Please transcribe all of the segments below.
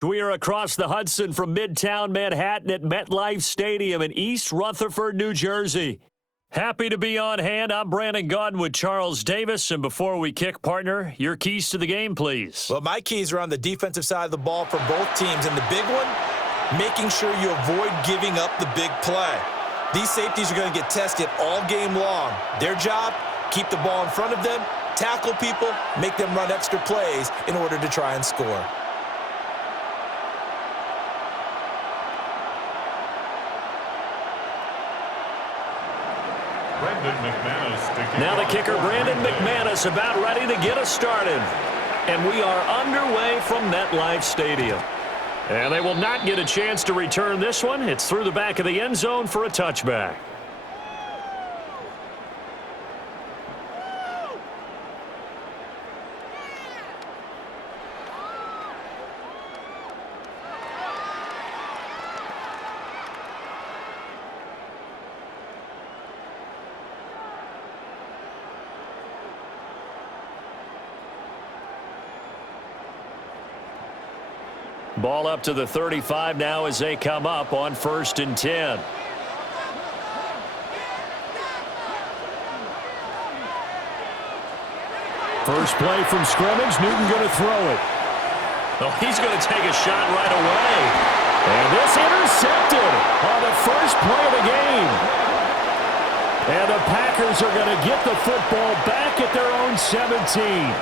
We are across the Hudson from Midtown Manhattan at MetLife Stadium in East Rutherford, New Jersey. Happy to be on hand. I'm Brandon Gaudin with Charles Davis. And before we kick, partner, your keys to the game, please. Well, my keys are on the defensive side of the ball for both teams. And the big one, making sure you avoid giving up the big play. These safeties are going to get tested all game long. Their job, keep the ball in front of them, tackle people, make them run extra plays in order to try and score. Now the kicker, Brandon McManus, about ready to get us started. And we are underway from MetLife Stadium. And they will not get a chance to return this one. It's through the back of the end zone for a touchback. Ball up to the 35 now as they come up on 1st and 10. First play from scrimmage. Newton going to throw it. Oh, he's going to take a shot right away. And this intercepted on the first play of the game. And the Packers are going to get the football back at their own 17.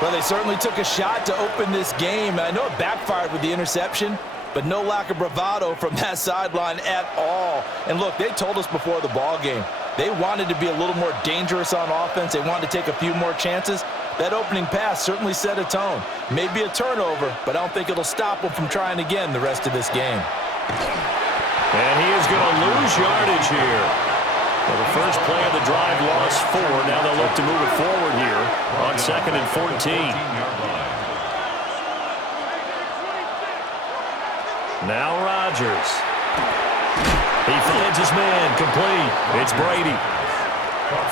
Well, they certainly took a shot to open this game. I know it backfired with the interception, but no lack of bravado from that sideline at all. And look, they told us before the ball game, they wanted to be a little more dangerous on offense. They wanted to take a few more chances. That opening pass certainly set a tone. Maybe a turnover, but I don't think it'll stop them from trying again the rest of this game. And he is going to lose yardage here. Well, the first play of the drive lost 4. Now they'll look to move it forward here on 2nd and 14. Now Rodgers. He finds his man complete. It's Brady.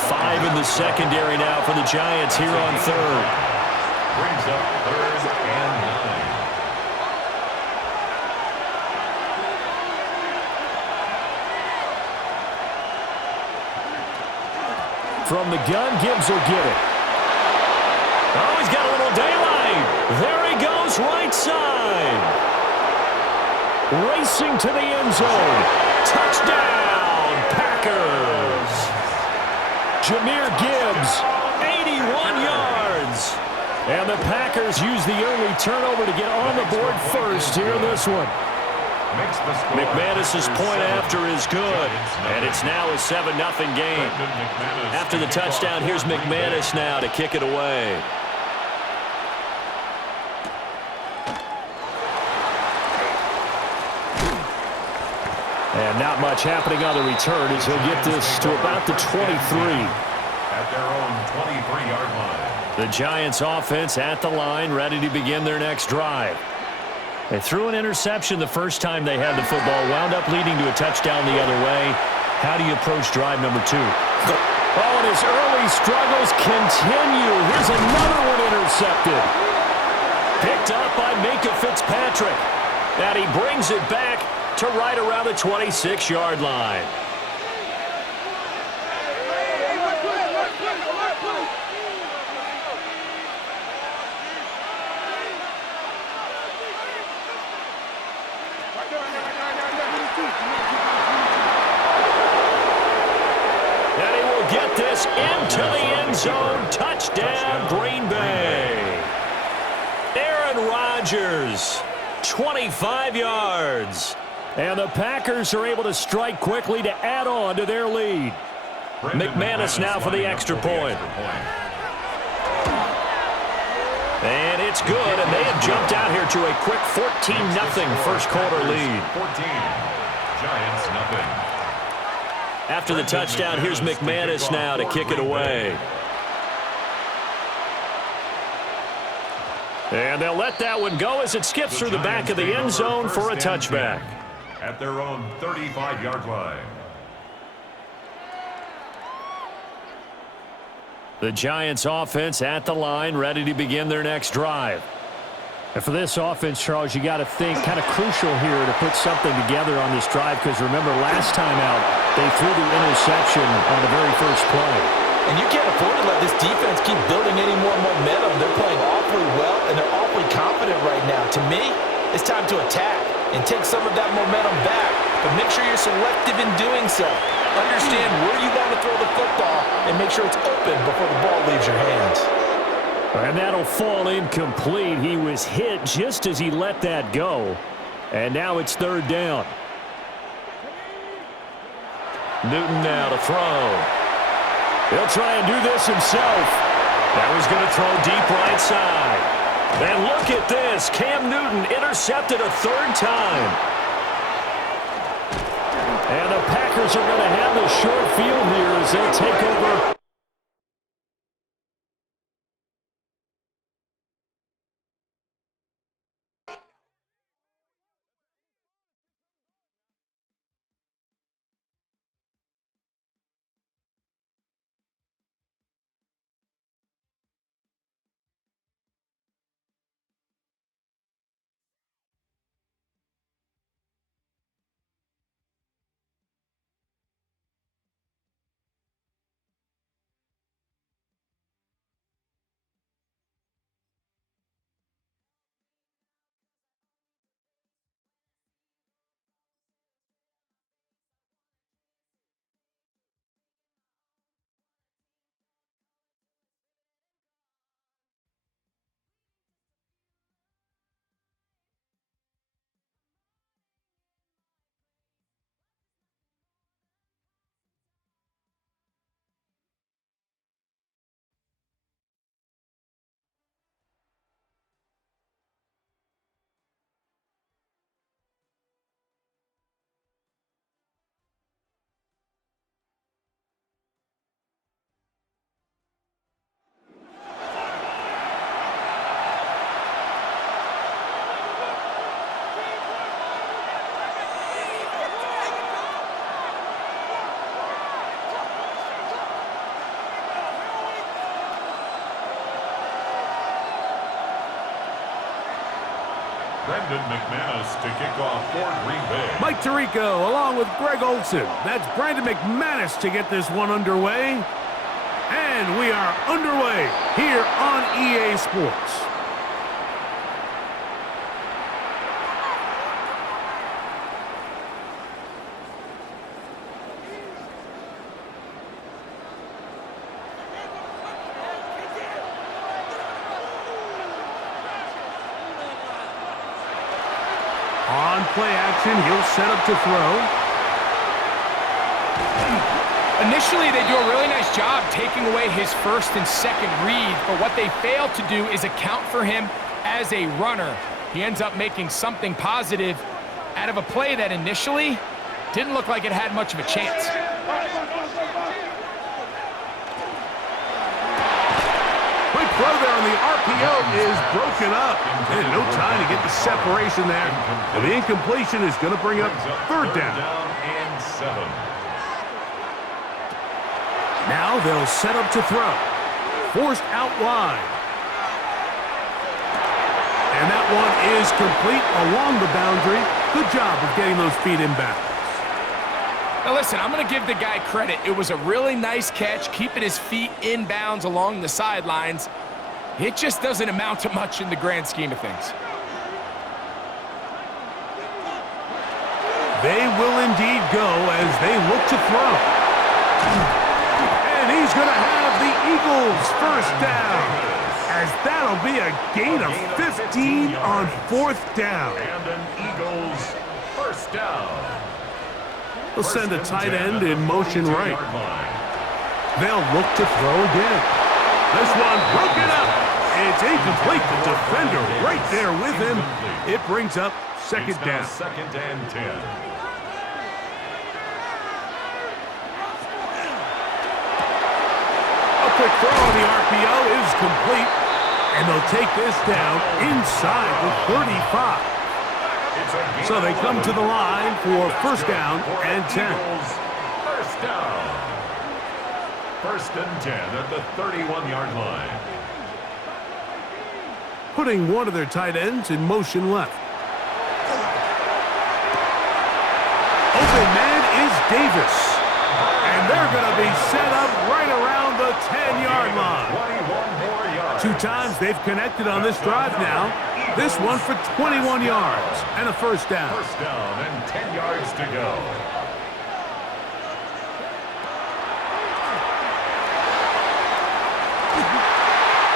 5 in the secondary now for the Giants here on 3rd. Brings up 3rd and 9. From the gun, Gibbs will get it. Oh, he's got a little daylight. There he goes, right side. Racing to the end zone. Touchdown, Packers. Jahmyr Gibbs, 81 yards. And the Packers use the early turnover to get on the board first here in this one. McManus's point after is good, and it's now a 7-0 game. After the touchdown, here's McManus now to kick it away. And not much happening on the return as he'll get this to about the 23. At their own 23-yard line. The Giants offense at the line, ready to begin their next drive. They threw an interception the first time they had the football, wound up leading to a touchdown the other way. How do you approach drive number 2? Oh, and his early struggles continue. Here's another one intercepted. Picked up by Minkah Fitzpatrick. And he brings it back to right around the 26-yard line. Get this into the end zone. Touchdown, Green Bay. Aaron Rodgers, 25 yards. And the Packers are able to strike quickly to add on to their lead. McManus now for the extra point. And it's good, and they have jumped out here to a quick 14-0 first quarter lead. 14, Giants nothing. After the touchdown, here's McManus now to kick it away. And they'll let that one go as it skips through the back of the end zone for a touchback. At their own 35-yard line. The Giants offense at the line, ready to begin their next drive. And for this offense, Charles, you got to think kind of crucial here to put something together on this drive, because remember last time out they threw the interception on the very first play. And you can't afford to let this defense keep building any more momentum. They're playing awfully well, and they're awfully confident right now. To me, it's time to attack and take some of that momentum back. But make sure you're selective in doing so. Understand where you want to throw the football and make sure it's open before the ball leaves your hands. And that'll fall incomplete. He was hit just as he let that go. And now it's third down. Newton now to throw. He'll try and do this himself. That was going to throw deep right side. And look at this. Cam Newton intercepted a third time. And the Packers are going to have the short field here as they'll take over. Brendan McManus to kick off for Green Bay. Mike Tirico along with Greg Olsen. That's Brandon McManus to get this one underway. And we are underway here on EA Sports. On play action, he'll set up to throw. Initially, they do a really nice job taking away his first and second read, but what they fail to do is account for him as a runner. He ends up making something positive out of a play that initially didn't look like it had much of a chance. Quick throw there on the RPO is broken up. And no time to get the separation there. And the incompletion is going to bring up third down. And 7. Now they'll set up to throw. Forced out wide. And that one is complete along the boundary. Good job of getting those feet inbound. Now listen, I'm going to give the guy credit. It was a really nice catch, keeping his feet inbounds along the sidelines. It just doesn't amount to much in the grand scheme of things. They will indeed go as they look to throw. And he's going to have the Eagles first down, as that'll be a gain of 15 on fourth down. And an Eagles first down. They'll send a tight end in motion right. Line. They'll look to throw again. This one broken up. It's incomplete. The defender right there with him. It brings up second down. Second and 10. A quick throw on the RPO is complete. And they'll take this down inside the 35. So they come to the line for first down and 10. First down. First and 10 at the 31-yard line. putting one of their tight ends in motion left. Open man is Davis. And they're going to be set up right around the 10-yard line. 2 times they've connected on this drive now. This one for 21 yards and a first down. First down and 10 yards to go.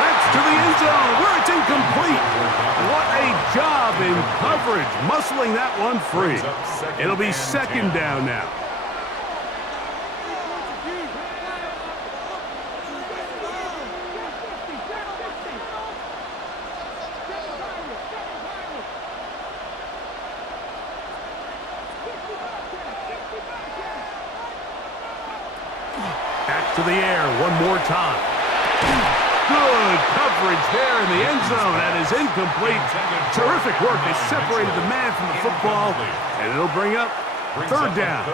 That's to the end zone where it's incomplete. What a job in coverage, muscling that one free. It'll be second down now. Back to the air one more time. Good coverage there in the end zone. That is incomplete. Terrific work. They separated the man from the football, and it'll bring up third down.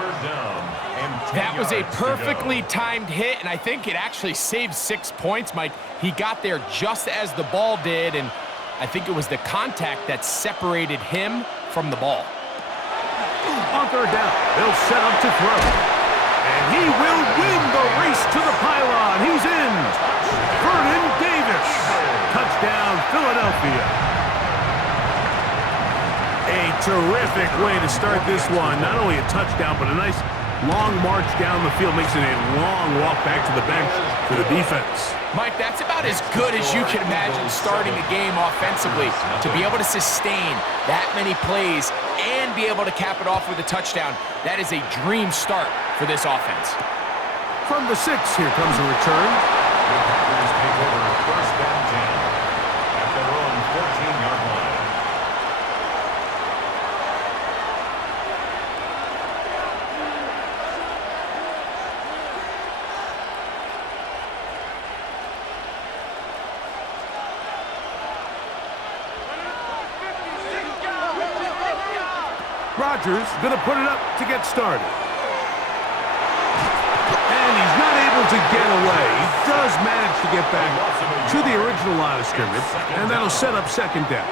That was a perfectly timed hit, and I think it actually saved 6 points, Mike. He got there just as the ball did, and I think it was the contact that separated him from the ball. On third down, they'll set up to throw. And he will win the race to the pylon. He's in. Vernon Davis. Touchdown, Philadelphia. A terrific way to start this one. Not only a touchdown, but a nice long march down the field. Makes it a long walk back to the bench for the defense. Mike, that's about as good as you can imagine starting a game offensively. To be able to sustain that many plays and be able to cap it off with a touchdown, that is a dream start for this offense. From the 6, here comes a return. The Packers take over first down 10 at their own 14-yard line. Rodgers going to put it up to get started. And he's not able to get away. He does manage to get back to the original line of scrimmage, and that'll set up second down.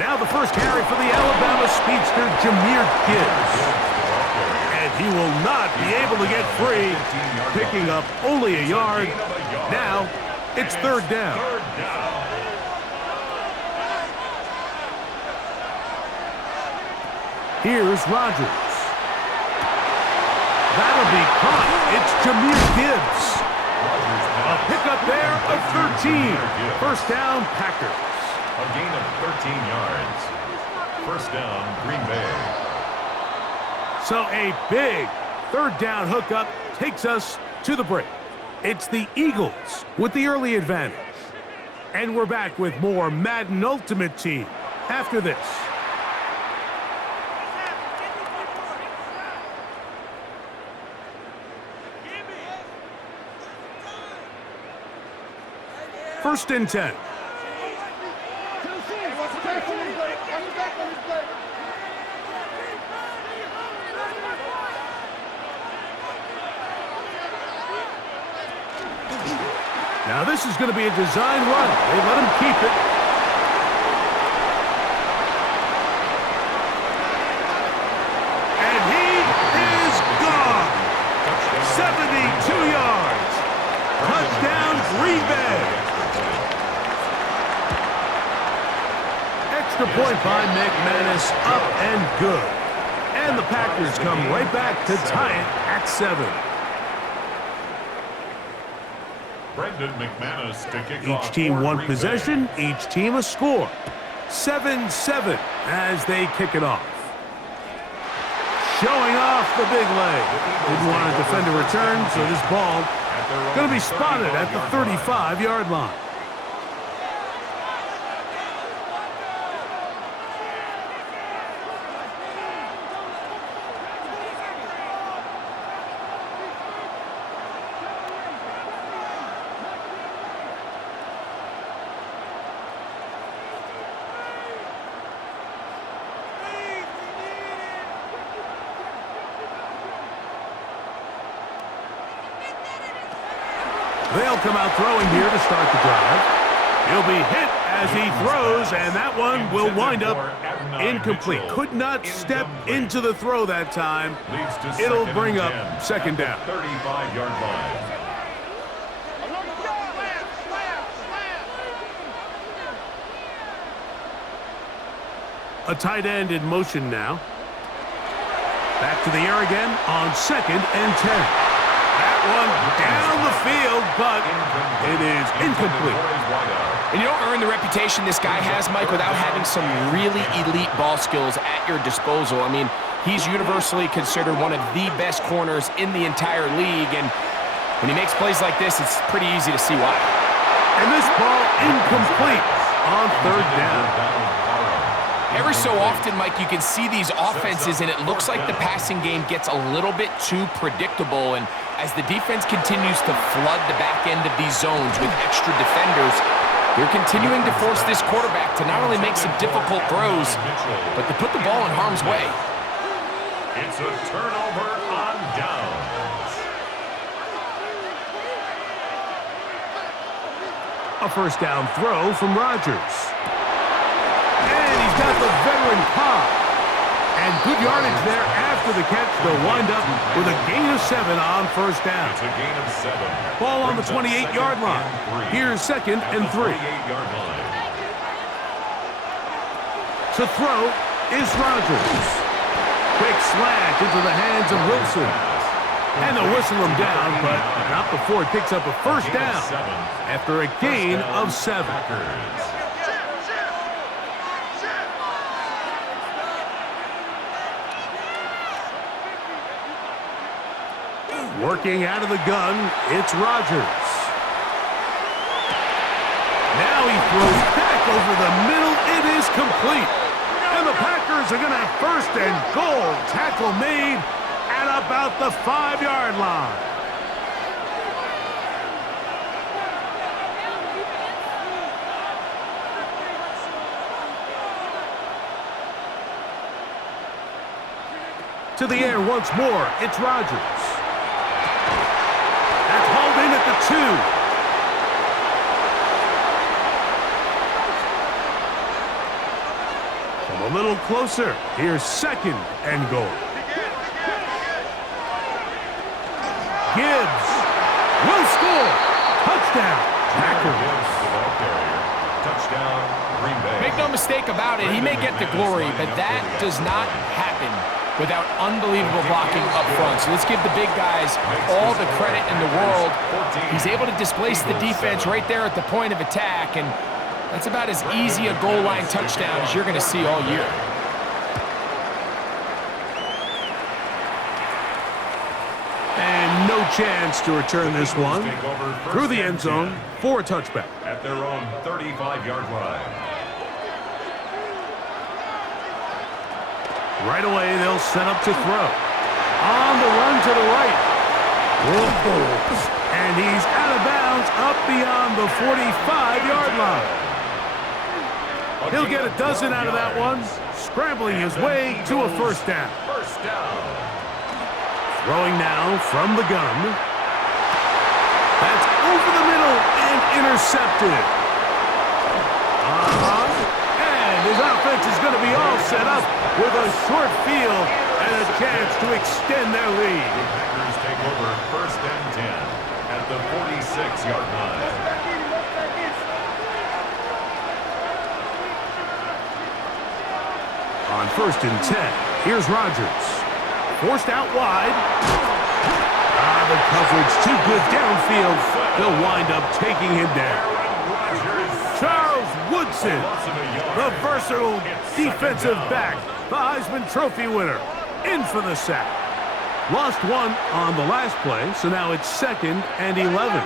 Now the first carry for the Alabama speedster, Jahmyr Gibbs. And he will not be able to get free, picking up only a yard. Now it's third down. Here's Rodgers. That'll be caught. It's Jahmyr Gibbs. A pickup there of 13. First down, Packers. A gain of 13 yards. First down, Green Bay. So a big third down hookup takes us to the break. It's the Eagles with the early advantage. And we're back with more Madden Ultimate Team after this. First and 10. Now this is going to be a design run. They let him keep it. And he is gone. 72 yards. Touchdown, Green Bay. Extra point by McManus, up and good. And the Packers come right back to tie it at 7. Brendan McManus to kick off. Each team one possession, each team a score. 7-7 as they kick it off. Showing off the big leg. Didn't want to defend a return, so this ball going to be spotted at the 35-yard line. They'll come out throwing here to start the drive. He'll be hit as he throws, and that one will wind up incomplete. Could not step into the throw that time. It'll bring up second down. 35-yard line. A tight end in motion now. Back to the air again on 2nd and 10. That one down the field, but it is incomplete. And you don't earn the reputation this guy has, Mike, without having some really elite ball skills at your disposal. I mean, he's universally considered one of the best corners in the entire league, and when he makes plays like this, it's pretty easy to see why. And this ball incomplete on 3rd down. Every so often, Mike, you can see these offenses, and it looks like the passing game gets a little bit too predictable. And as the defense continues to flood the back end of these zones with extra defenders, they're continuing to force this quarterback to not only make some difficult throws, but to put the ball in harm's way. It's a turnover on downs. A first down throw from Rodgers. And he's got the veteran Cobb. And good yardage there after the catch. They'll wind up with a gain of 7 on first down. It's a gain of 7. Ball on the 28-yard line. Here's 2nd and 3. 28-yard line. To throw is Rodgers. Quick slash into the hands of Wilson. And they'll whistle him down, but not before he picks up a first down after a gain of 7. Working out of the gun, it's Rodgers. Now he throws back over the middle. It is complete. And the Packers are going to have 1st and goal. Tackle made at about the 5-yard line. To the air once more, it's Rodgers. That's hauled in at the 2. Come a little closer. Here's 2nd and goal. Gibbs will score. Touchdown, Packers. Touchdown, Green Bay. Make no mistake about it, he may get the glory, but that does not happen without unbelievable blocking up front. So let's give the big guys all the credit in the world. He's able to displace the defense right there at the point of attack, and that's about as easy a goal line touchdown as you're going to see all year. And no chance to return this one through the end zone for a touchback. At their own 35-yard line. Right away, they'll set up to throw. On the run to the right. And he's out of bounds up beyond the 45-yard line. He'll get a dozen out of that one, scrambling his way to a first down. First down. Throwing now from the gun. That's over the middle and intercepted. And his offense is going to be all set up with a short field and a chance to extend their lead. The Packers take over 1st and 10 at the 46-yard line. On 1st and 10, here's Rodgers. Forced out wide. The coverage too good downfield. They'll wind up taking him down. Charles Woodson, the versatile defensive back, the Heisman Trophy winner, in for the sack. Lost one on the last play, so now it's 2nd and 11.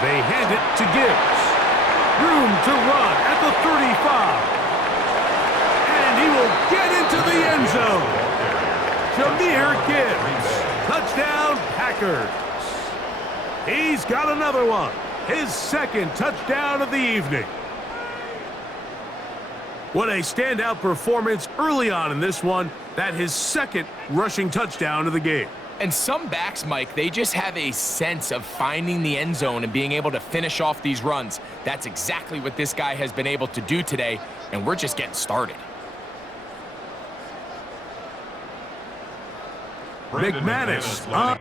They hand it to Gibbs. Room to run at the 35. And he will get into the end zone. Jahmyr Gibbs. Touchdown, Packers. He's got another one. His 2nd touchdown of the evening. What a standout performance early on in this one. That his second rushing touchdown of the game. And some backs, Mike, they just have a sense of finding the end zone and being able to finish off these runs. That's exactly what this guy has been able to do today, and we're just getting started. McManus on.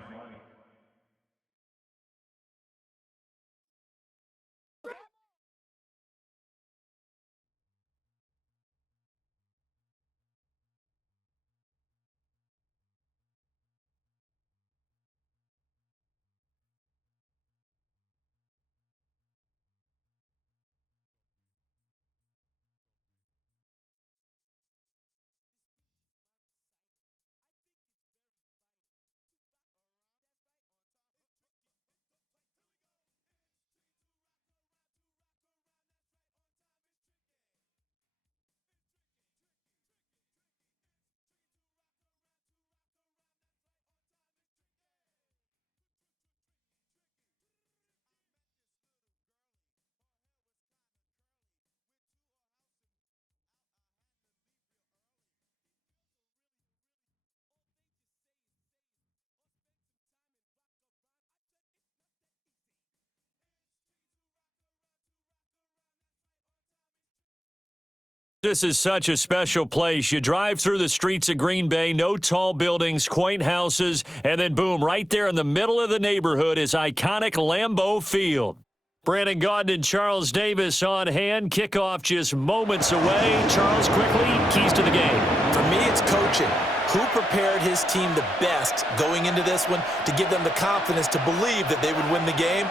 This is such a special place. You drive through the streets of Green Bay, no tall buildings, quaint houses, and then boom, right there in the middle of the neighborhood is iconic Lambeau Field. Brandon Gaudin and Charles Davis on hand. Kickoff just moments away. Charles, quickly, keys to the game. For me, it's coaching. Who prepared his team the best going into this one to give them the confidence to believe that they would win the game?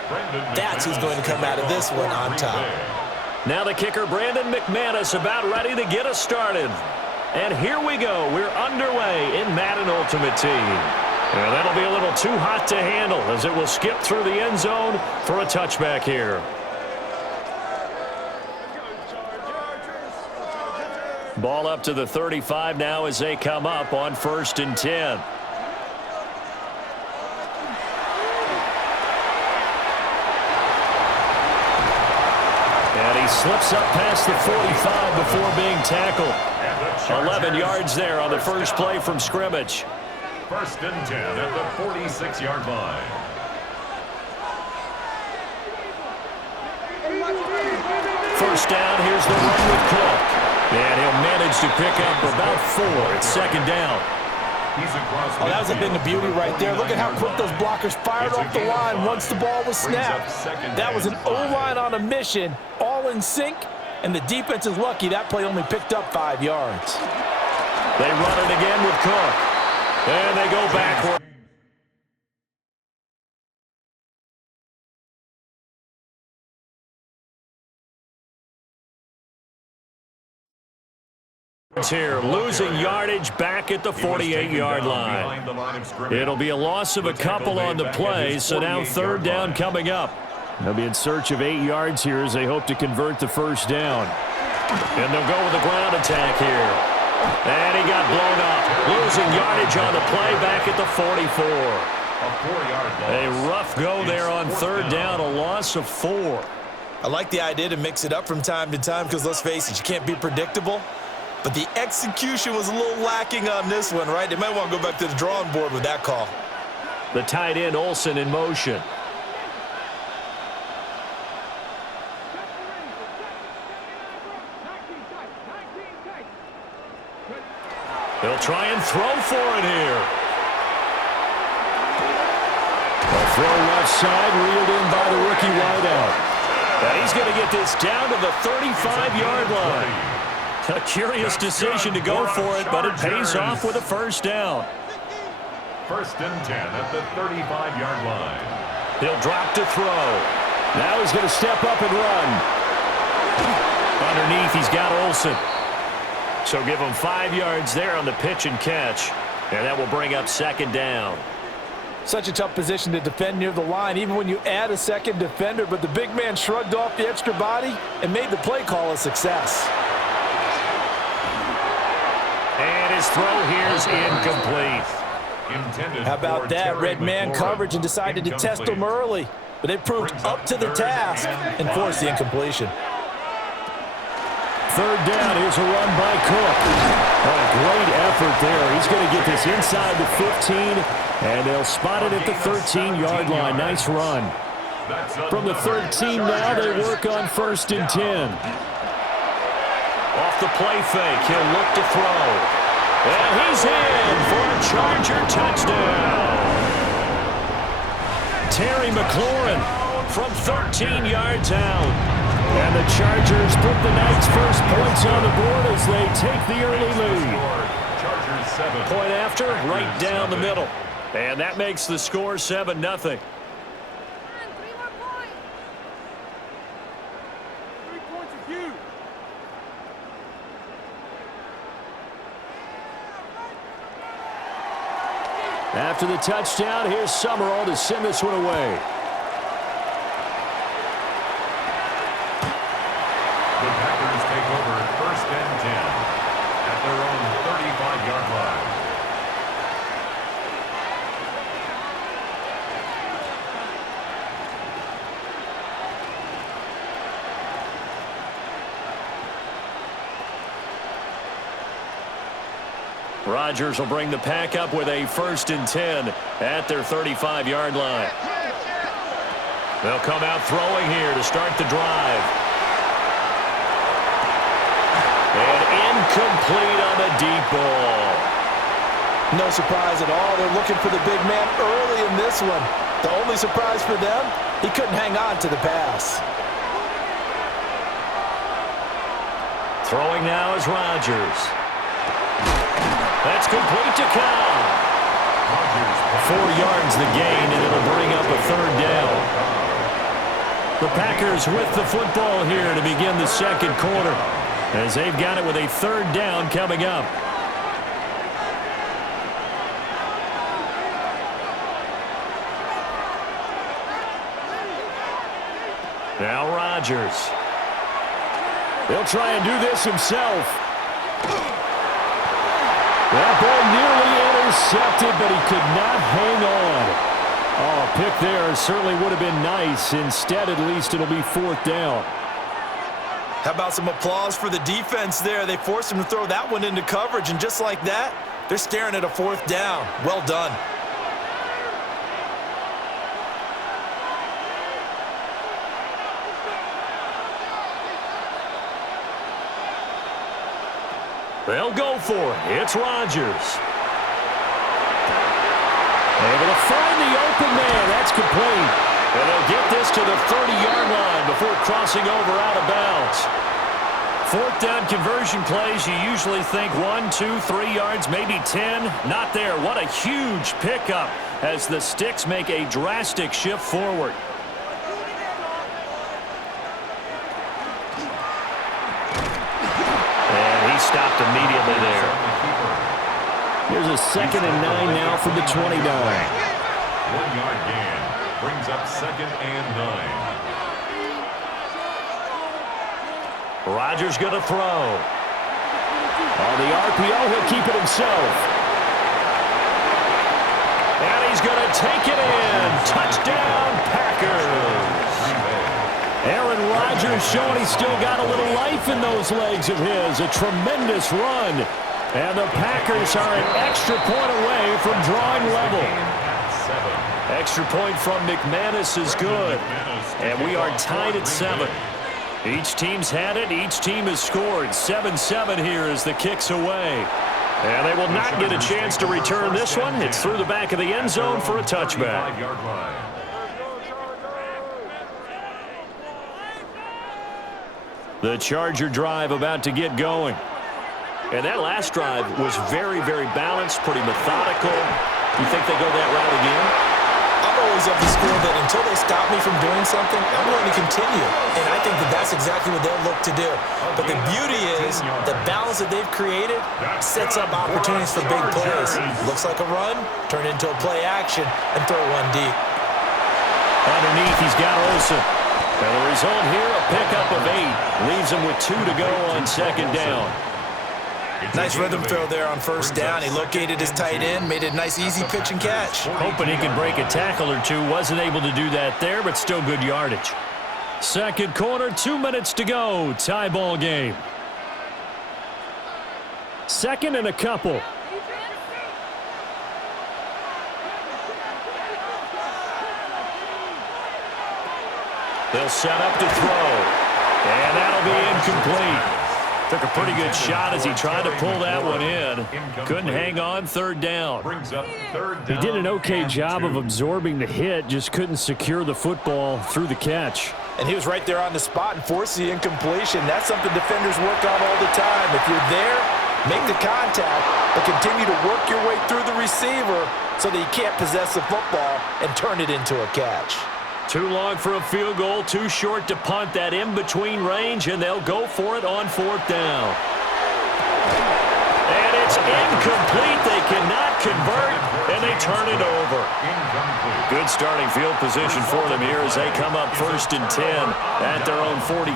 That's who's going to come out of this one on top. Now the kicker, Brandon McManus, about ready to get us started. And here we go. We're underway in Madden Ultimate Team. And that'll be a little too hot to handle as it will skip through the end zone for a touchback here. Ball up to the 35 now as they come up on 1st and 10. And he slips up past the 45 before being tackled. 11 yards there on the first play from scrimmage. 1st and 10 at the 46-yard line. First down, here's the run with Cook. And he'll manage to pick up about 4. It's 2nd down. Oh, that was a thing of beauty right there. Look at how quick those blockers fired off the line once the ball was snapped. That was an O-line on a mission, all in sync, and the defense is lucky that play only picked up 5 yards. They run it again with Cook. And they go backward. Here, losing yardage back at the 48-yard line. It'll be a loss of a couple on the play, so now 3rd down coming up. They'll be in search of 8 yards here as they hope to convert the 1st down. And they'll go with a ground attack here. And he got blown up. Losing yardage on the play back at the 44. A rough go there on 3rd down, a loss of 4. I like the idea to mix it up from time to time because, let's face it, you can't be predictable. But the execution was a little lacking on this one, right? They might want to go back to the drawing board with that call. The tight end, Olsen, in motion. They'll try and throw for it here. A throw left side, reeled in by the rookie wideout. And he's going to get this down to the 35-yard line. A curious decision to go for it, but it pays off with a 1st down. 1st and 10 at the 35-yard line. He'll drop to throw. Now he's going to step up and run. Underneath, he's got Olsen. So give him 5 yards there on the pitch and catch. And that will bring up 2nd down. Such a tough position to defend near the line, even when you add a second defender. But the big man shrugged off the extra body and made the play call a success. And his throw here is incomplete. How about that? Red man coverage and decided to test him early. But they proved up to the task and forced the incompletion. third down. Here's a run by Cook. Oh, great effort there. He's going to get this inside the 15, and they'll spot it at the 13-yard line. Nice run. From the 13 now, they work on 1st and 10. Off the play fake, he'll look to throw. And he's in for a Charger touchdown. Terry McLaurin from 13 yards out. And the Chargers put the Knights' first points on the board as they take the early lead. Point after, right down the middle. And that makes the score 7-0. After the touchdown, here's Summerall to send this one away. The Packers take over 1st and 10 at their own 35-yard line. Rodgers will bring the pack up with a 1st and 10 at their 35-yard line. They'll come out throwing here to start the drive. And incomplete on the deep ball. No surprise at all. They're looking for the big man early in this one. The only surprise for them, he couldn't hang on to the pass. Throwing now is Rodgers. That's complete to Cobb. 4 yards the gain, and it'll bring up a 3rd down. The Packers with the football here to begin the 2nd quarter, as they've got it with a 3rd down coming up. Now Rodgers. He'll try and do this himself. That ball nearly intercepted, but he could not hang on. Oh, a pick there certainly would have been nice. Instead, at least it'll be 4th down. How about some applause for the defense there? They forced him to throw that one into coverage, and just like that, they're staring at a 4th down. Well done. They'll go for it. It's Rodgers. Able to find the open man. That's complete. And they'll get this to the 30-yard line before crossing over out of bounds. 4th down conversion plays, you usually think 1, 2, 3 yards, maybe 10. Not there. What a huge pickup as the Sticks make a drastic shift forward. Stopped immediately there. Here's a 2nd and 9 now from the 29. 1-yard gain brings up 2nd and 9. Rodgers going to throw. On the RPO, he'll keep it himself. And he's going to take it in. Touchdown, Packers. Aaron Rodgers showing he's still got a little life in those legs of his. A tremendous run. And the Packers are an extra point away from drawing level. Extra point from McManus is good. And we are tied at 7. Each team's had it. Each team has scored. 7-7 here as the kick's away. And they will not get a chance to return this one. It's through the back of the end zone for a touchback. The Charger drive about to get going. And that last drive was very, very balanced, pretty methodical. You think they go that route again? I'm always of the school that until they stop me from doing something, I'm going to continue. And I think that that's exactly what they'll look to do. But the beauty is the balance that they've created sets up opportunities for big plays. Looks like a run, turn into a play action, and throw one deep. Underneath, he's got Olsen. And the result here, a pickup of 8. Leaves him with 2 to go on 2nd down. Nice rhythm throw there on 1st down. He located his tight end, made it a nice, easy pitch and catch. Hoping he could break a tackle or two. Wasn't able to do that there, but still good yardage. 2nd quarter, 2 minutes to go. Tie ball game. 2nd and a couple. They'll set up to throw. And that'll be incomplete. Took a pretty good shot as he tried to pull that one in. Couldn't hang on 3rd down. He did an okay job of absorbing the hit, just couldn't secure the football through the catch. And he was right there on the spot and forced the incompletion. That's something defenders work on all the time. If you're there, make the contact, but continue to work your way through the receiver so that you can't possess the football and turn it into a catch. Too long for a field goal, too short to punt. That in-between range, and they'll go for it on 4th down. And it's incomplete. They cannot convert, and they turn it over. Good starting field position for them here as they come up 1st and 10 at their own 42.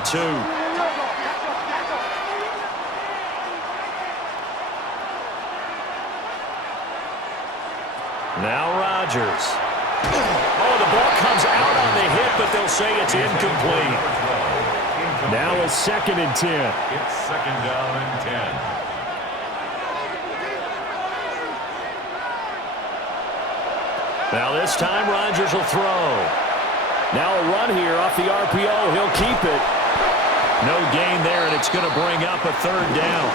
Now Rodgers. Oh, the ball comes out on the hit, but they'll say it's incomplete. Now a 2nd and 10. It's 2nd down and 10. Now this time Rodgers will throw. Now a run here off the RPO. He'll keep it. No gain there, and it's going to bring up a 3rd down.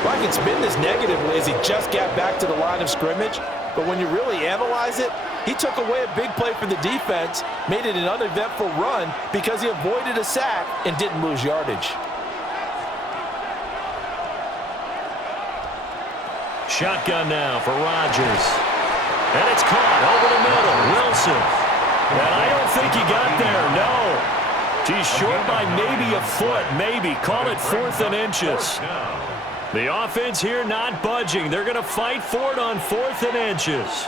Well, I can spin this negatively as he just got back to the line of scrimmage, but when you really analyze it, he took away a big play for the defense, made it an uneventful run because he avoided a sack and didn't lose yardage. Shotgun now for Rodgers. And it's caught over the middle. Wilson. And I don't think he got there, no. He's short by maybe a foot, maybe. Call it 4th and inches. The offense here not budging. They're going to fight for it on 4th and inches.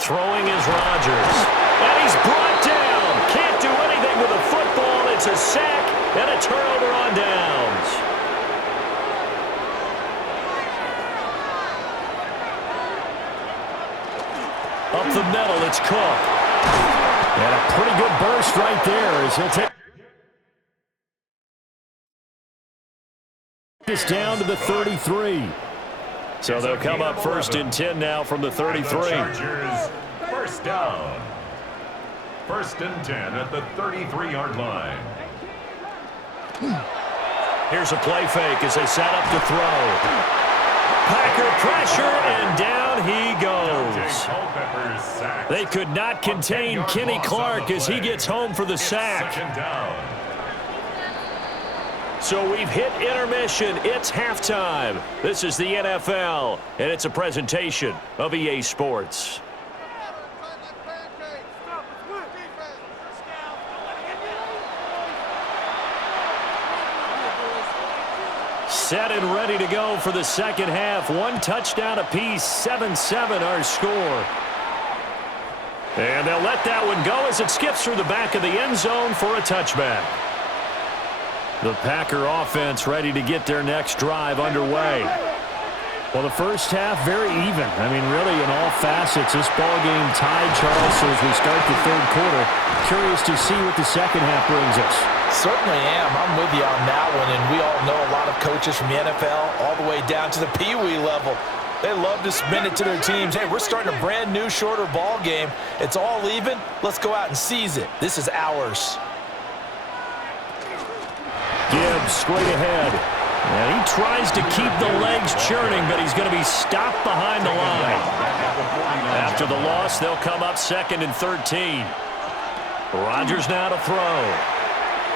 Throwing is Rodgers. And he's brought down. Can't do anything with a football. It's a sack and a turnover on downs. Up the middle, it's Cook. And a pretty good burst right there as he'll take this down to the 33. So they'll come up 1st and 10 now from the 33. Chargers, 1st down. 1st and 10 at the 33-yard line. Here's a play fake as they set up to throw. Packer pressure, and down he goes. They could not contain Kenny Clark as he gets home for the sack. So we've hit intermission. It's halftime. This is the NFL, and it's a presentation of EA Sports. Set and ready to go for the 2nd half. 1 touchdown apiece, 7-7 our score. And they'll let that one go as it skips through the back of the end zone for a touchback. The Packer offense ready to get their next drive underway. Well, the first half, very even. I mean, really, in all facets, this ball game tied, Charles, so as we start the 3rd quarter. Curious to see what the 2nd half brings us. Certainly am. I'm with you on that one, and we all know a lot of coaches from the NFL all the way down to the Pee-wee level. They love to spin it to their teams. Hey, we're starting a brand new, shorter ball game. It's all even. Let's go out and seize it. This is ours. Gibbs straight ahead. And he tries to keep the legs churning, but he's going to be stopped behind the line. After the loss, they'll come up 2nd and 13. Rodgers now to throw.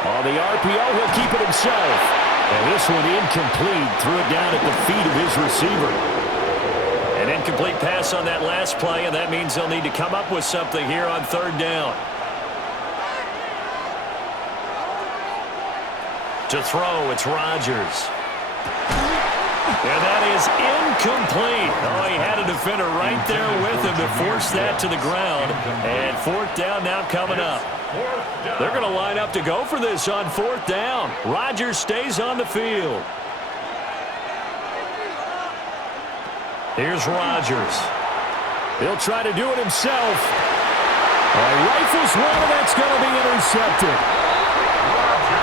On the RPO, he'll keep it himself. And this one incomplete. Threw it down at the feet of his receiver. An incomplete pass on that last play, and that means they'll need to come up with something here on 3rd down. To throw, it's Rodgers. And that is incomplete. Oh, he had a defender right there with him to force that to the ground. And 4th down now coming up. They're going to line up to go for this on 4th down. Rodgers stays on the field. Here's Rodgers. He'll try to do it himself. Rifles one, and that's going to be intercepted.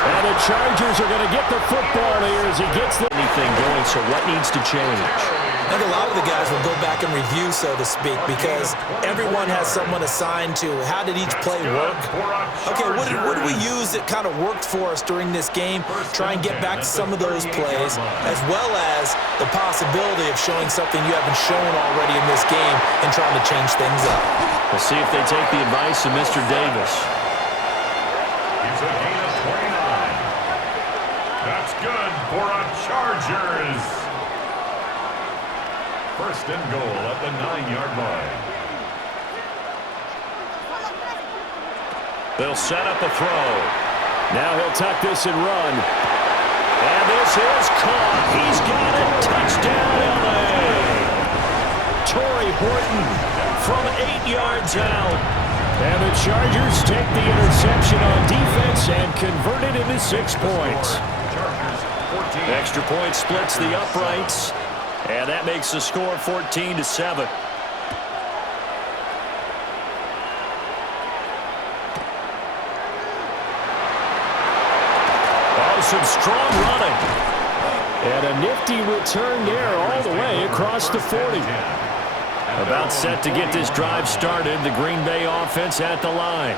And the Chargers are going to get the football here as he gets anything going, so what needs to change? I think a lot of the guys will go back and review, so to speak, because everyone has someone assigned to how did each play work. Okay, what did we use that kind of worked for us during this game? Try and get back to some of those plays, as well as the possibility of showing something you haven't shown already in this game and trying to change things up. We'll see if they take the advice of Mr. Davis. It's a gain of 29. That's good for a Chargers. First and goal at the 9-yard line. They'll set up a throw. Now he'll tuck this and run. And this is caught. He's got it. Touchdown, L.A. Torrey Horton from 8 yards out. And the Chargers take the interception on defense and convert it into 6 points. Extra point splits the uprights. And that makes the score 14-7. Oh, some strong running. And a nifty return there all the way across the 40. About set to get this drive started, the Green Bay offense at the line.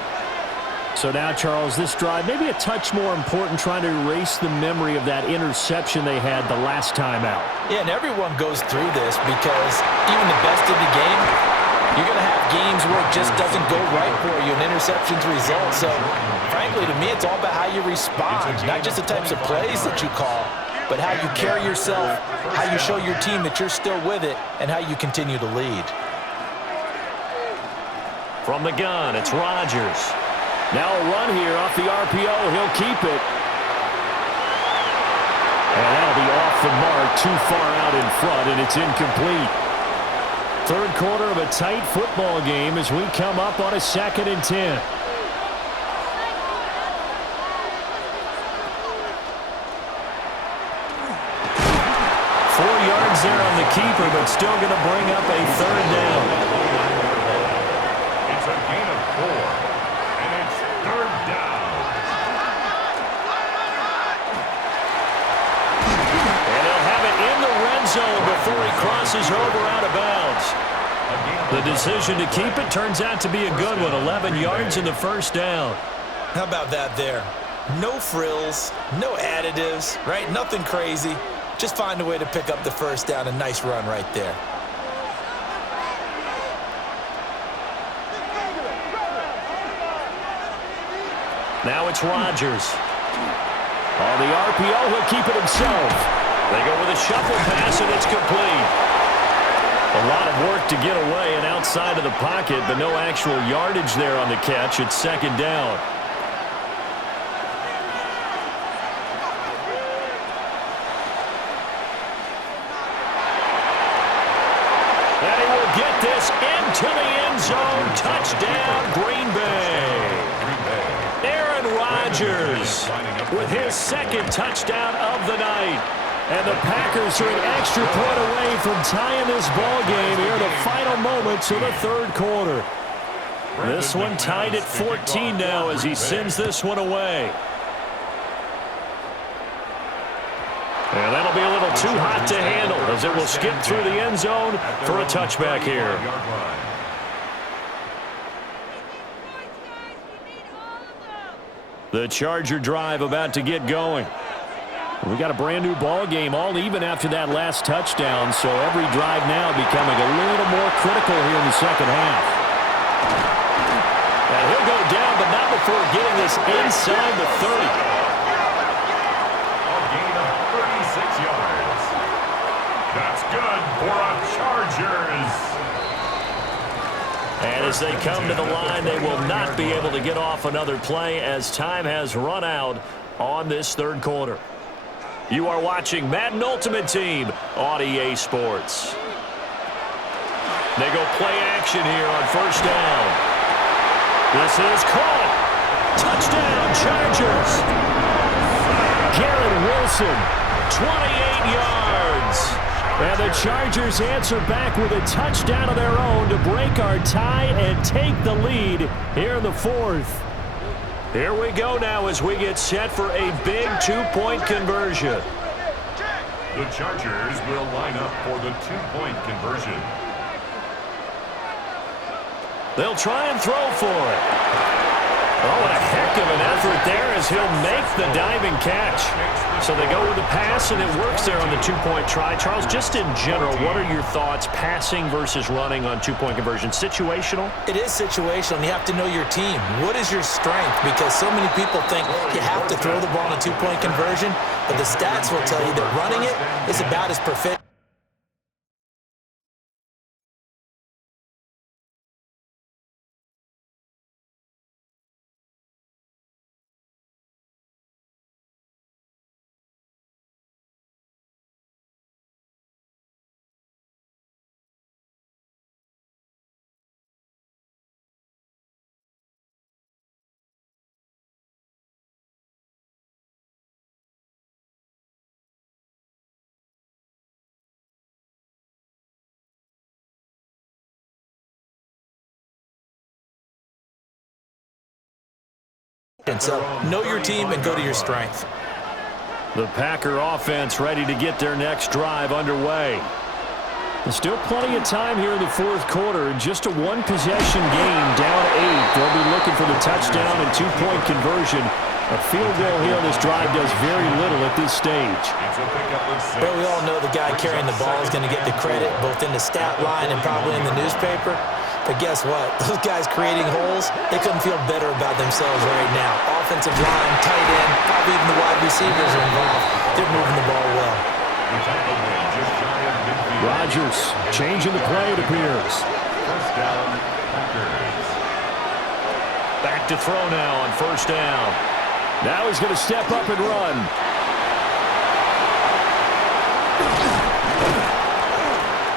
So now, Charles, this drive maybe a touch more important, trying to erase the memory of that interception they had the last time out. Yeah, and everyone goes through this because even the best in the game, you're going to have games where it just doesn't go right for you, and interceptions result. So, frankly, to me, it's all about how you respond, not just the types of plays that you call, but how you carry yourself, how you show your team that you're still with it, and how you continue to lead. From the gun, it's Rodgers. Now a run here off the RPO. He'll keep it. And that'll be off the mark, too far out in front, and it's incomplete. Third quarter of a tight football game as we come up on a 2nd and 10. There on the keeper, but still going to bring up a 3rd down. It's a gain of 4, and it's 3rd down. And he'll have it in the red zone before he crosses over out of bounds. The decision to keep it turns out to be a good one. 11 yards in the 1st down. How about that there? No frills, no additives, right? Nothing crazy. Just find a way to pick up the 1st down. A nice run right there. Now it's Rodgers. On the RPO, he'll keep it himself. They go with a shuffle pass, and it's complete. A lot of work to get away and outside of the pocket, but no actual yardage there on the catch. It's 2nd down. Into the end zone. Touchdown, Green Bay. Aaron Rodgers with his 2nd touchdown of the night. And the Packers are an extra point away from tying this ball game here in the final moments of the 3rd quarter. This one tied at 14 now as he sends this one away. And that'll be a little too hot to handle as it will skip through the end zone for a touchback here. The Charger drive about to get going. We got a brand new ball game, all even after that last touchdown, so every drive now becoming a little more critical here in the 2nd half. And he'll go down, but not before getting this inside the 30. Yards. That's good for a Chargers. And as they come to the line, they will not be able to get off another play as time has run out on this 3rd quarter. You are watching Madden Ultimate Team on EA Sports. They go play action here on 1st down. This is caught. Touchdown, Chargers. Garrett Wilson. 28 yards. And the Chargers answer back with a touchdown of their own to break our tie and take the lead here in the fourth. Here we go now as we get set for a big two-point conversion. The Chargers will line up for the two-point conversion. They'll try and throw for it. Oh, what a heck of an effort there as he'll make the diving catch. So they go with the pass, and it works there on the two-point try. Charles, just in general, what are your thoughts passing versus running on two-point conversion? Situational? It is situational, and you have to know your team. What is your strength? Because so many people think you have to throw the ball on a two-point conversion, but the stats will tell you that running it is about as proficient. And so know your team and go to your strength. The Packer offense ready to get their next drive underway. There's still plenty of time here in the fourth quarter. Just a one-possession game, down 8. They'll be looking for the touchdown and two-point conversion. A field goal here on this drive does very little at this stage. But we all know the guy carrying the ball is going to get the credit, both in the stat line and probably in the newspaper. But guess what? Those guys creating holes, they couldn't feel better about themselves right now. Offensive line, tight end, probably even the wide receivers are involved. They're moving the ball well. Rodgers changing the play, it appears. First down, Packers. Back to throw now on first down. Now he's going to step up and run.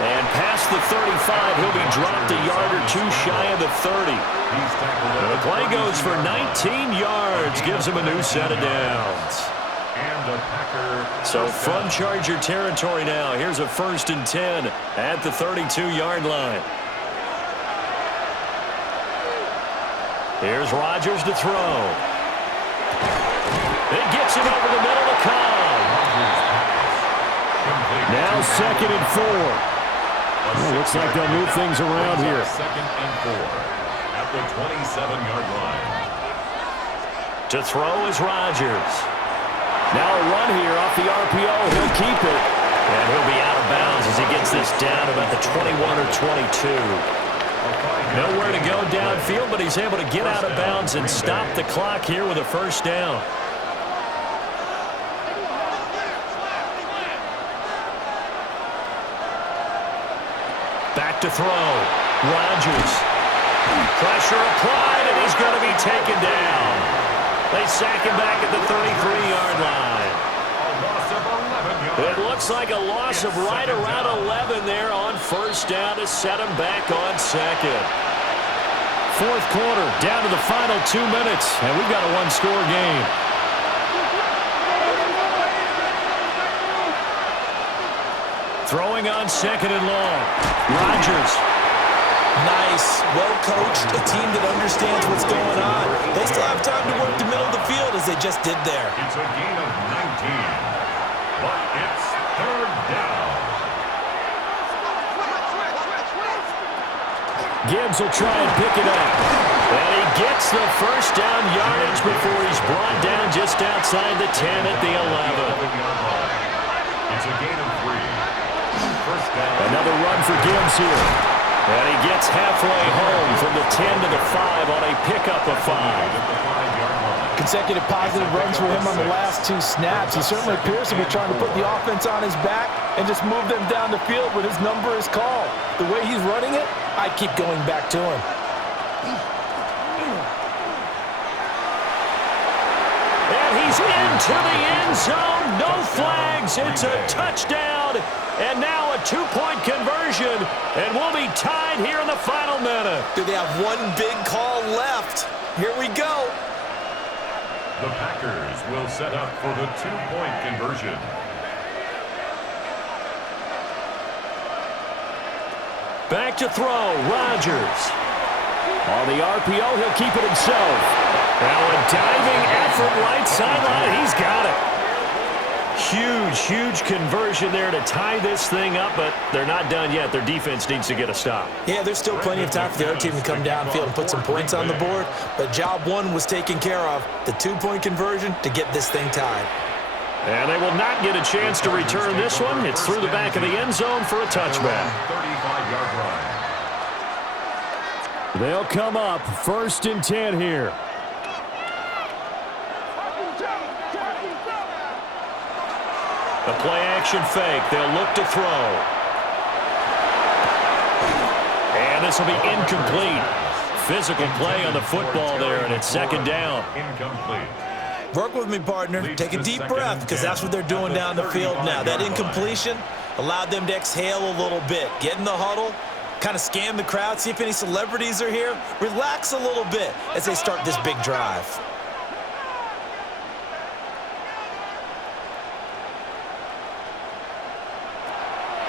And past the 35, he'll be dropped a yard or two shy of the 30. The play goes for 19 yards, gives him a new set of downs. So from Charger territory now, here's a 1st and 10 at the 32-yard line. Here's Rodgers to throw. It gets it over the middle to Cobb. Now 2nd and 4. Well, looks like they'll move things around here. 2nd and 4 at the 27-yard line. To throw is Rodgers. Now a run here off the RPO. He'll keep it. And he'll be out of bounds as he gets this down about the 21 or 22. Nowhere to go downfield, but he's able to get out of bounds and stop the clock here with a first down. Back to throw. Rodgers. Pressure applied, and he's going to be taken down. They sack him back at the 33-yard line. It looks like a loss of right around 11 there on first down to set him back on 2nd. Fourth quarter, down to the final 2 minutes, and we've got a one-score game. Throwing on 2nd and long. Rodgers. Nice, well-coached, a team that understands what's going on. They still have time to work the middle of the field as they just did there. It's a gain of 19, but it's 3rd down. Gibbs will try and pick it up. And he gets the first down yardage before he's brought down just outside the 10 at the 11. It's a gain of 3. First down. Another run for Gibbs here. And he gets halfway home from the 10 to the 5 on a pickup of 5. Consecutive positive runs for him on the last 2 snaps. He certainly appears to be trying to put the offense on his back and just move them down the field when his number is called. The way he's running it, I keep going back to him. And he's into the end zone. No flags. It's a touchdown. And now a 2-point conversion. And we'll be tied here in the final minute. Do they have one big call left? Here we go. The Packers will set up for the 2-point conversion. Back to throw, Rodgers. On the RPO, he'll keep it himself. Now a diving effort right sideline. He's got it. Huge conversion there to tie this thing up, but they're not done yet. Their defense needs to get a stop. Yeah, there's still plenty of time for the other team to come downfield and put some points on the board, but job one was taken care of. The 2-point conversion to get this thing tied. And they will not get a chance to return this one. It's through the back of the end zone for a touchback. 35-yard line. They'll come up 1st and 10 here. A play-action fake. They'll look to throw. And this will be incomplete. Physical play on the football there, and it's 2nd down. Incomplete. Work with me, partner. Take a deep breath, because that's what they're doing down the field now. That incompletion allowed them to exhale a little bit. Get in the huddle, kind of scan the crowd, see if any celebrities are here. Relax a little bit as they start this big drive.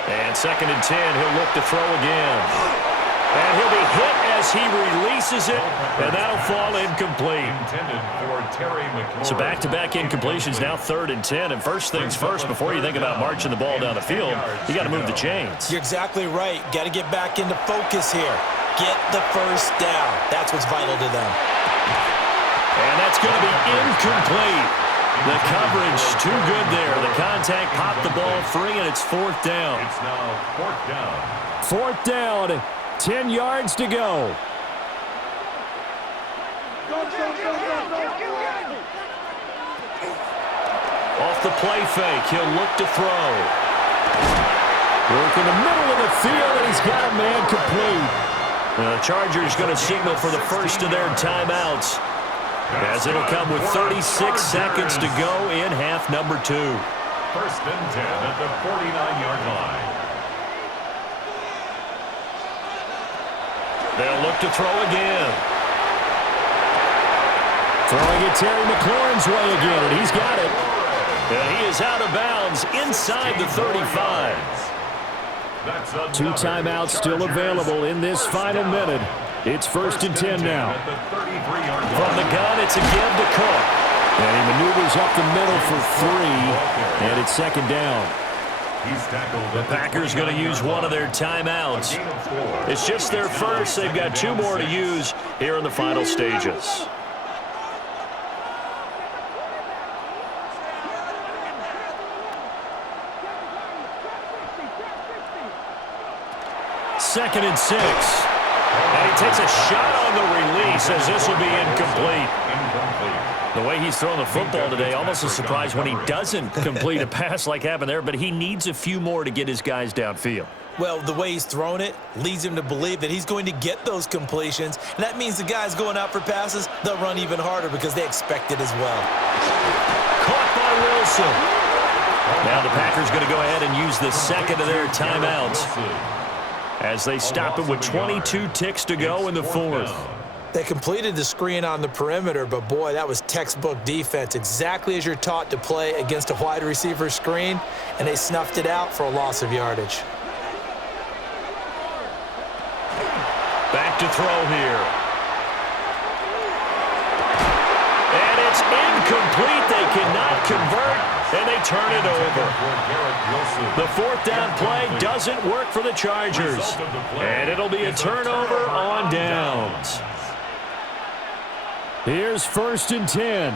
And 2nd and 10, he'll look to throw again. And he'll be hit as he releases it, and that'll fall incomplete. Intended for Terry McLaurin. So back-to-back incompletions, now 3rd and 10. And first things first, before you think about marching the ball down the field, you got to move the chains. You're exactly right. Got to get back into focus here. Get the first down. That's what's vital to them. And that's going to be incomplete. The coverage too good there. The contact popped the ball free, and it's 4th down. It's now 4th down. 4th down, 10 yards to go. Off the play fake, he'll look to throw. Work in the middle of the field, and he's got a man complete. The Chargers going to signal for the first of their timeouts, as it'll come with 36 seconds to go in half number 2. 1st and 10 at the 49-yard line. They'll look to throw again. Throwing it Terry McLaurin's way again, and he's got it. And he is out of bounds inside the 35. 2 timeouts still available in this final minute. It's 1st and 10 now. From the gun, it's a give to Cook. And he maneuvers up the middle for 3, and it's 2nd down. The Packers going to use one of their timeouts. It's just their first. They've got 2 more to use here in the final stages. Second and 6. And he takes a shot on the release as this will be incomplete. The way he's throwing the football today, almost a surprise when he doesn't complete a pass like happened there, but he needs a few more to get his guys downfield. Well, the way he's thrown it leads him to believe that he's going to get those completions, and that means the guys going out for passes, they'll run even harder because they expect it as well. Caught by Wilson. Now the Packers going to go ahead and use the second of their timeouts as they stop it with 22 ticks to go in the 4th. They completed the screen on the perimeter, but boy, that was textbook defense, exactly as you're taught to play against a wide receiver screen, and they snuffed it out for a loss of yardage. Back to throw here. And it's incomplete. They cannot convert, and they turn it over. The 4th down play doesn't work for the Chargers, and it'll be a turnover on downs. Here's 1st and 10.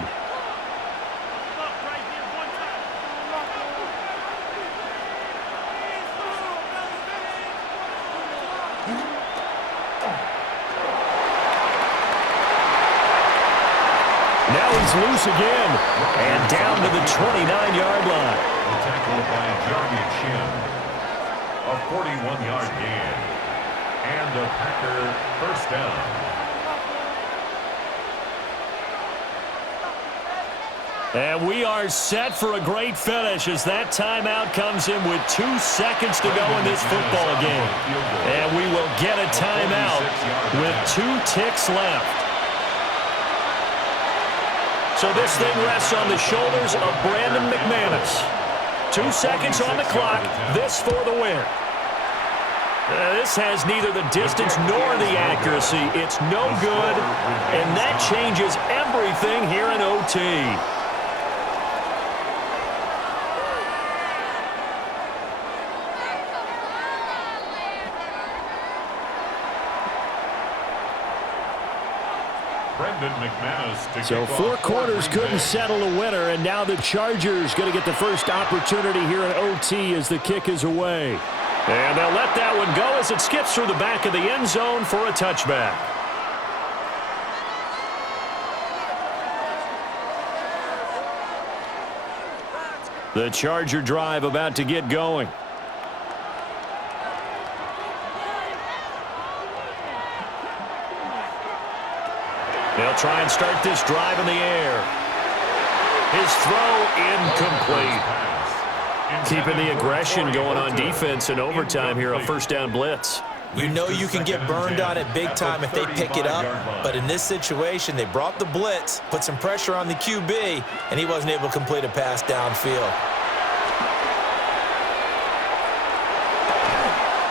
Now he's loose again, and down to the 29-yard line. Tackled by Jeremy Chin. A 41-yard gain. And a Packer 1st down. And we are set for a great finish as that timeout comes in with 2 seconds to go in this football game. And we will get a timeout with 2 ticks left. So this thing rests on the shoulders of Brandon McManus. 2 seconds on the clock. This for the win. This has neither the distance nor the accuracy. It's no good, and that changes everything here in OT. So 4 quarters couldn't settle a winner, and now the Chargers going to get the first opportunity here in OT as the kick is away. And they'll let that one go as it skips through the back of the end zone for a touchback. The Charger drive about to get going. They'll try and start this drive in the air. His throw incomplete. Keeping the aggression going on defense in overtime here, a first down blitz. You know you can get burned on it big time if they pick it up, but in this situation, they brought the blitz, put some pressure on the QB, and he wasn't able to complete a pass downfield.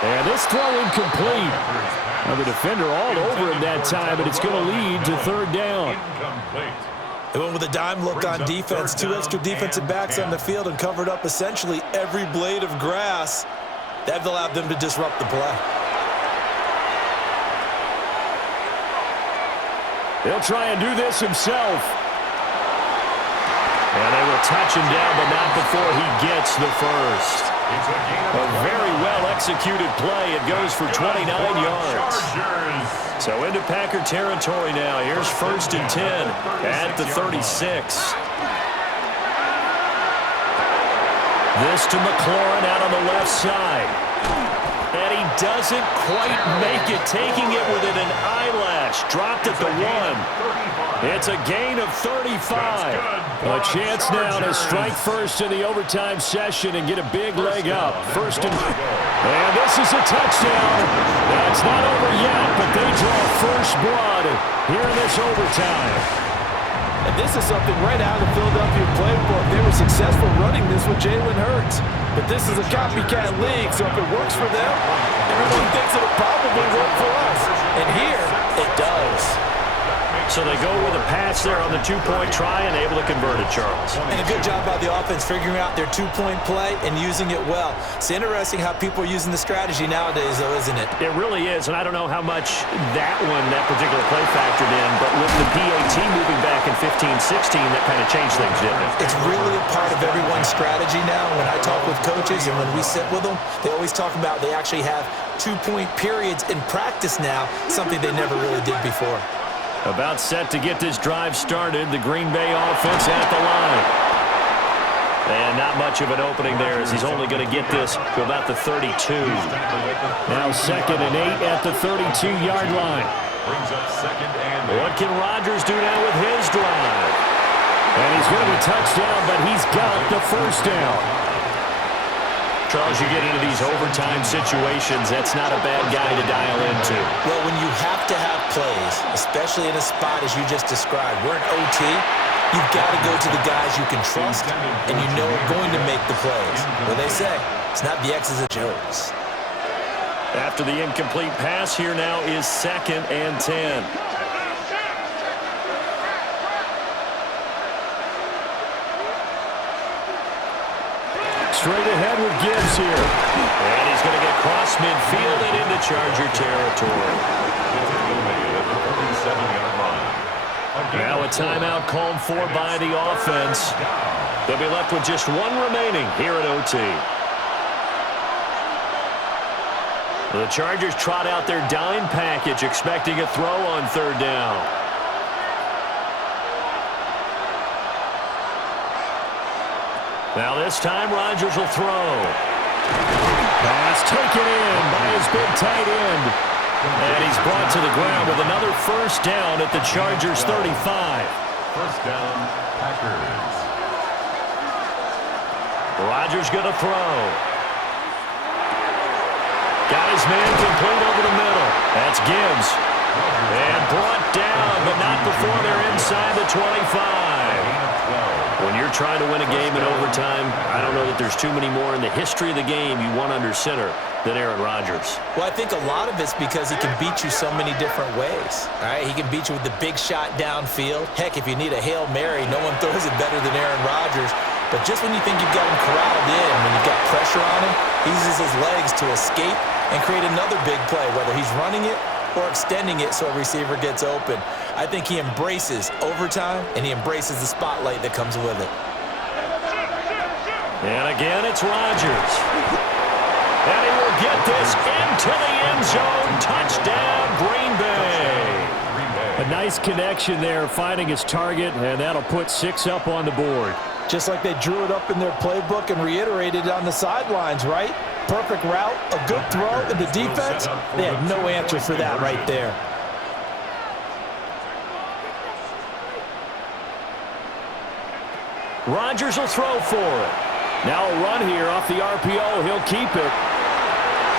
And this throw incomplete. Now the defender all over him that time, but it's going to lead to third down. They went with a dime look on defense, 2 extra defensive backs on the field and covered up essentially every blade of grass. That allowed them to disrupt the play. He'll try and do this himself. And they will touch him down, but not before he gets the first. A very well-executed play. It goes for 29 yards. So into Packer territory now. Here's 1st and 10 at the 36. This to McLaurin out on the left side. And he doesn't quite make it, taking it within an eyelash. Dropped at the 1. It's a gain of 35. A chance now to strike first in the overtime session and get a big leg up. 1st and this is a touchdown. That's not over yet, but they draw first blood here in this overtime. And this is something right out of the Philadelphia playbook. They were successful running this with Jalen Hurts. But this is a copycat league, so if it works for them, everyone thinks it'll probably work for us. And here, it does. So they go with a pass there on the 2-point try and able to convert it, Charles. And a good job by the offense figuring out their 2-point play and using it well. It's interesting how people are using the strategy nowadays, though, isn't it? It really is, and I don't know how much that particular play factored in, but with the PAT moving back in 15-16, that kind of changed things, didn't it? It's really a part of everyone's strategy now. When I talk with coaches and when we sit with them, they always talk about they actually have 2-point periods in practice now, something they never really did before. About set to get this drive started. The Green Bay offense at the line. And not much of an opening there as he's only going to get this to about the 32. Now 2nd and 8 at the 32-yard line. What can Rodgers do now with his drive? And he's going to be touchdown, but he's got the first down. Charles, you get into these overtime situations, that's not a bad guy to dial into. Well, when you have to have plays, especially in a spot as you just described, we're in OT, you've got to go to the guys you can trust and you know are going to make the plays. What they say, it's not the X's and O's. After the incomplete pass, here now is 2nd and 10. Straight ahead with Gibbs here. And he's going to get cross midfield and into Charger territory. Now a timeout called for by the offense. They'll be left with just 1 remaining here at OT. The Chargers trot out their dime package, expecting a throw on 3rd down. Now this time, Rodgers will throw. Pass taken in by his big tight end. And he's brought to the ground with another first down at the Chargers' 35. First down, Packers. Rodgers going to throw. Got his man complete over the middle. That's Gibbs. And brought down, but not before they're inside the 25. When you're trying to win a game in overtime, I don't know that there's too many more in the history of the game you want under center than Aaron Rodgers. Well, I think a lot of it's because he can beat you so many different ways. All right, he can beat you with the big shot downfield. Heck, if you need a Hail Mary, no one throws it better than Aaron Rodgers. But just when you think you've got him corralled in, when you've got pressure on him, he uses his legs to escape and create another big play, whether he's running it or extending it so a receiver gets open. I think he embraces overtime, and he embraces the spotlight that comes with it. And again, it's Rodgers. And he will get this into the end zone. Touchdown, Green Bay. A nice connection there, finding his target, and that'll put 6 up on the board. Just like they drew it up in their playbook and reiterated it on the sidelines, right? Perfect route, a good throw, and the defense, they had no answer for that right there. Rodgers will throw for it. Now a run here off the RPO. He'll keep it.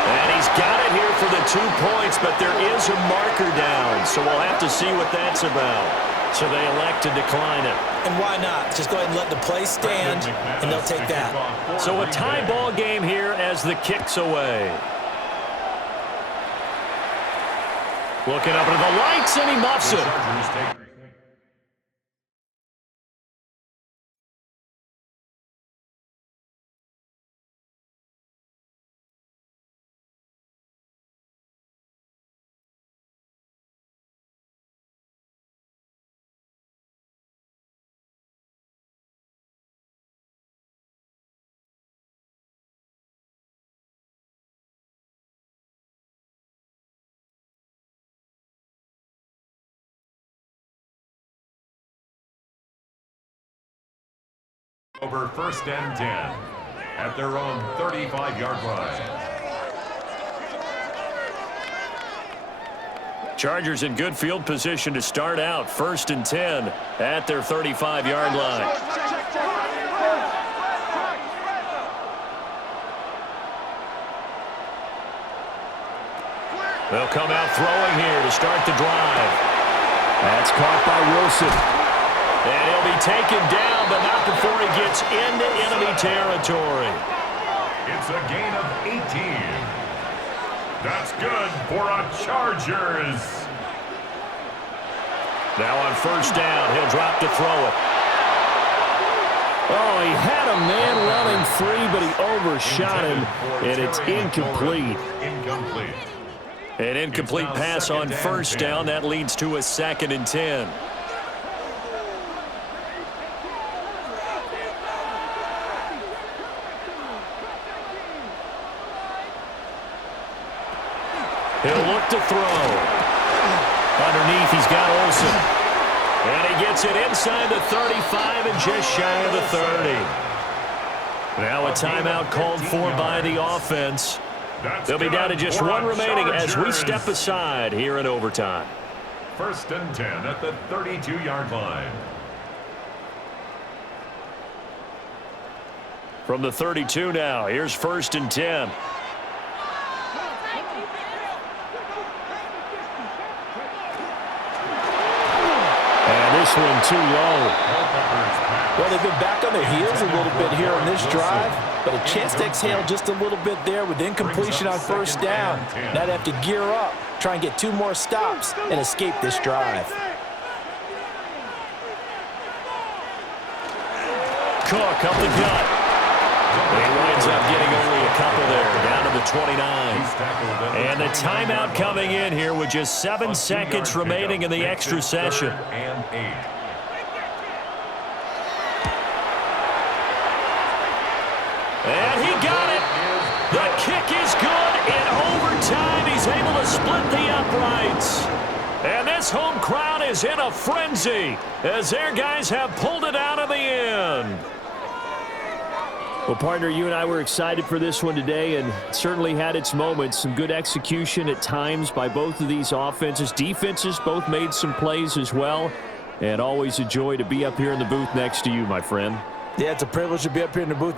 And he's got it here for the 2 points, but there is a marker down, so we'll have to see what that's about. So they elect to decline it. And why not? Just go ahead and let the play stand, and they'll take that. So a tie ball game here as the kick's away. Looking up at the lights, and he muffs it. Over 1st and 10 at their own 35-yard line. Chargers in good field position to start out. 1st and 10 at their 35-yard line. They'll come out throwing here to start the drive. That's caught by Wilson. And he'll be taken down, but not before he gets into enemy territory. It's a gain of 18. That's good for a Chargers. Now on 1st down, he'll drop to throw it. Oh, he had a man running free, but he overshot him, and it's incomplete. An incomplete pass on 1st down. That leads to a 2nd and 10. He'll look to throw. Underneath, he's got Olsen. And he gets it inside the 35 and just shy of the 30. Now a timeout called for by the offense. They'll be down to just 1 remaining as we step aside here in overtime. 1st and 10 at the 32-yard line. From the 32 now, here's 1st and 10. This one too low. Well, they've been back on their heels a little bit here on this drive, but a chance to exhale just a little bit there with incompletion on 1st down. Now they have to gear up, try and get 2 more stops, and escape this drive. Cook up the gut. And he winds up getting only a couple there, down to the 29. And the timeout coming in here with just 7 seconds remaining in the extra session. And he got it. The kick is good. In overtime, he's able to split the uprights. And this home crowd is in a frenzy as their guys have pulled it out of the end. Well, partner, you and I were excited for this one today, and certainly had its moments. Some good execution at times by both of these offenses. Defenses both made some plays as well, and always a joy to be up here in the booth next to you, my friend. Yeah, it's a privilege to be up here in the booth